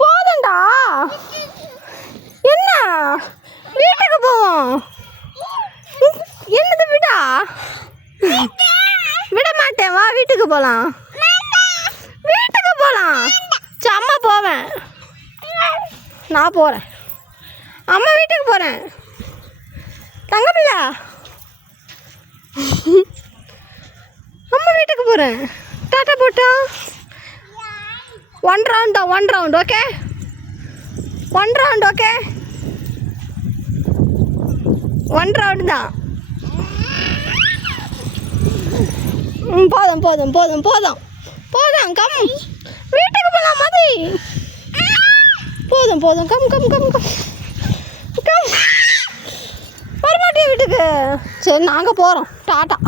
போதும்டா. என்ன வீட்டுக்கு போவோம். என்னது விடா? விட மாட்டேன். வா வீட்டுக்கு போகலாம். வீட்டுக்கு போகலாம். அம்மா போவேன். நான் போகிறேன். அம்மா வீட்டுக்கு போகிறேன். தங்கப்பில்ல அம்மா வீட்டுக்கு போகிறேன். டாட்டா போட்டா. 1 round தான். 1 round okay. 1 round okay. 1 round தான். போதும் போதும் போதும் போதும் போதும். கம் வீட்டுக்கு போகலாம். மதி போதும் போதும். Come come come come come. வரமாட்டே வீட்டுக்கு. சரி நாங்கள் போகிறோம். டாட்டா.